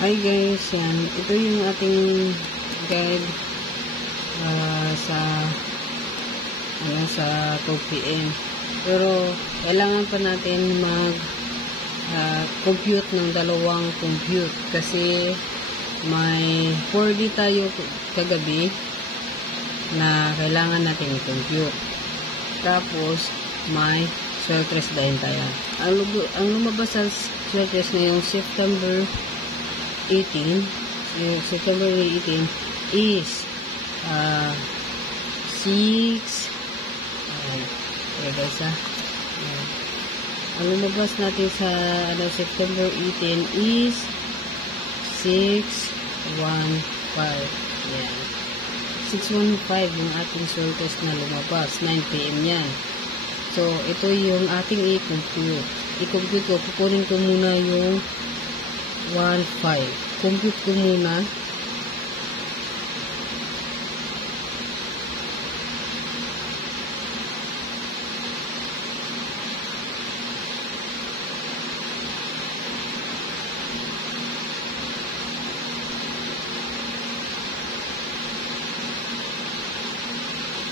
Hi guys, yan. Ito yung ating guide sa 2 PM. Pero kailangan pa natin compute ng dalawang compute kasi may 4D tayo kagabi na kailangan natin i-compute. Tapos may surplus din tayo. Ang lumabas sa surplus ngayong September 18 is 6 ang lumabas natin sa September 18 is 615. Yan. 615 yung ating surplus na lumabas. 9 PM yan. So, ito yung ating i-compute. I-compute ko. Kukunin ko muna yung 1.5. Compute ko muna.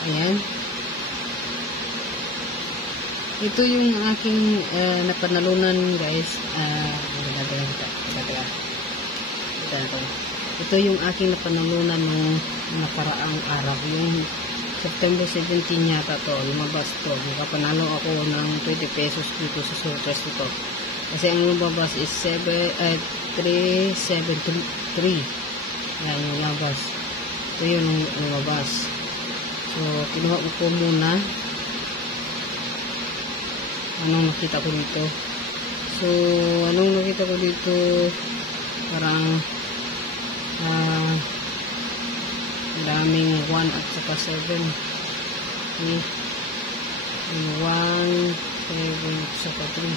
Ayan. Ito yung aking napanalunan guys. Ito yung aking napanalunan nung naparaang araw. Yung September 17 yata to. Lumabas to. Nakapanalo ako ng 20 pesos dito sa surplus ito. Kasi ang lumabas is 373. Yan yung lumabas. Ito yung lumabas. So, kinuha ko muna. Anong nakita ko dito? So, anong nakita ko dito? Parang daming 1 at saka 7. Okay. 1, 7, saka 3.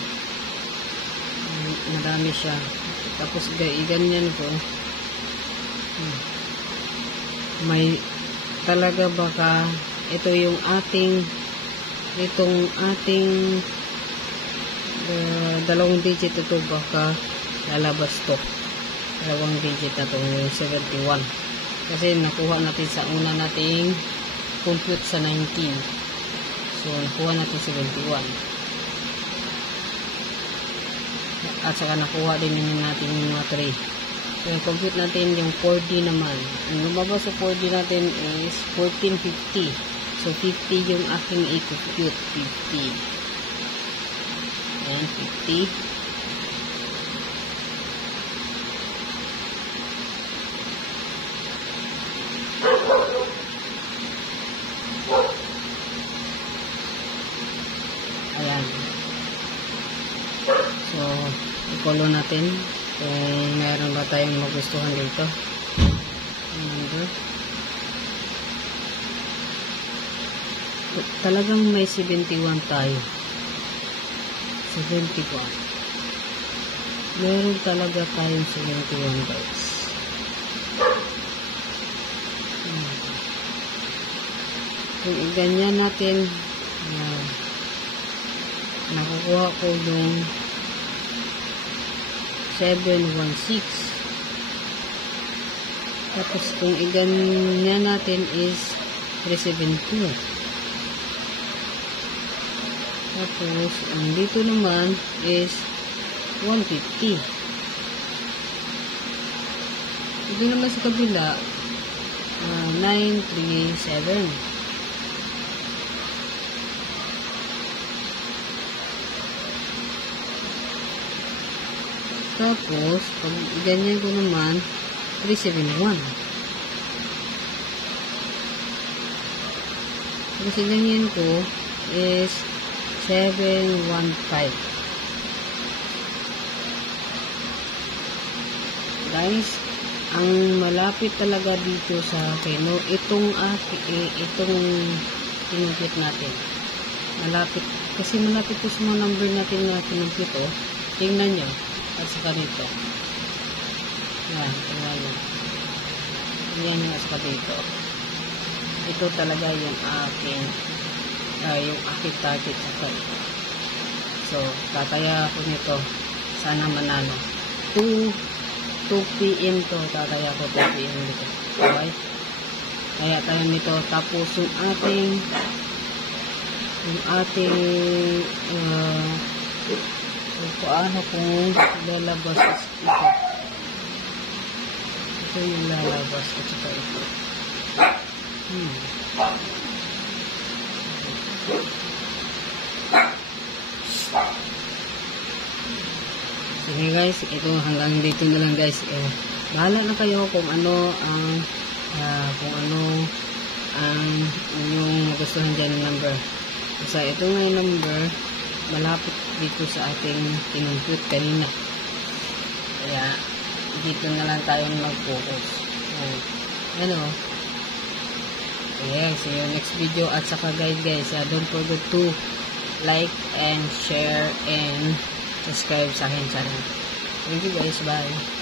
Madami siya. Tapos, ganyan ko. May talaga baka ito yung ating dalawang digit ito baka lalabas to. Dalawang digit na to yung 71 kasi nakuha natin sa una nating compute sa 19. So nakuha natin 71 at saka nakuha din natin yung mga 3. So compute natin yung 4D naman. Ang lumabas sa 4D natin is 1450. So 50 yung aking i-compute. 50 and 50. Ayan. So i-follow natin kung meron ba tayong magustuhan dito. Talagang may 71 tayo. 71. Meron talaga tayong 71 guys. Kung ganyan natin nakukuha ko yung 716. Tapos kung iganyan natin is 372. Tapos ang dito naman is 150. Ito naman sa kabila 937. Tapos, pag ganyan ko naman, 371. Tapos, ganyan ko is 715. Guys, ang malapit talaga dito sa Keno, itong kinumpit natin. Malapit. Kasi malapit po sa mga number natin na kinumpit. Tingnan nyo. At saka dito. Yan, tingnan nyo. Tingnan nyo at saka dito. Ito talaga yung aking target sa ito. So, tataya ako nito. Sana manalo. 2 2 PM to. Tataya ko 2 PM dito. Okay? Kaya tayo nito. Tapos yung ating paano kung lalabas ito. Ito yung lalabas at saka ito. Sige guys, ito hanggang dito na lang guys. Bahala na kayo kung ano ang inyong magustuhan dyan ng number. Kasi ito nga yung number malapit dito sa ating kinumpute kanina. Kaya dito na lang tayo mag-focus. Yeah, see you next video. At saka guys, don't forget to like and share and subscribe sa akin channel. Thank you guys, bye.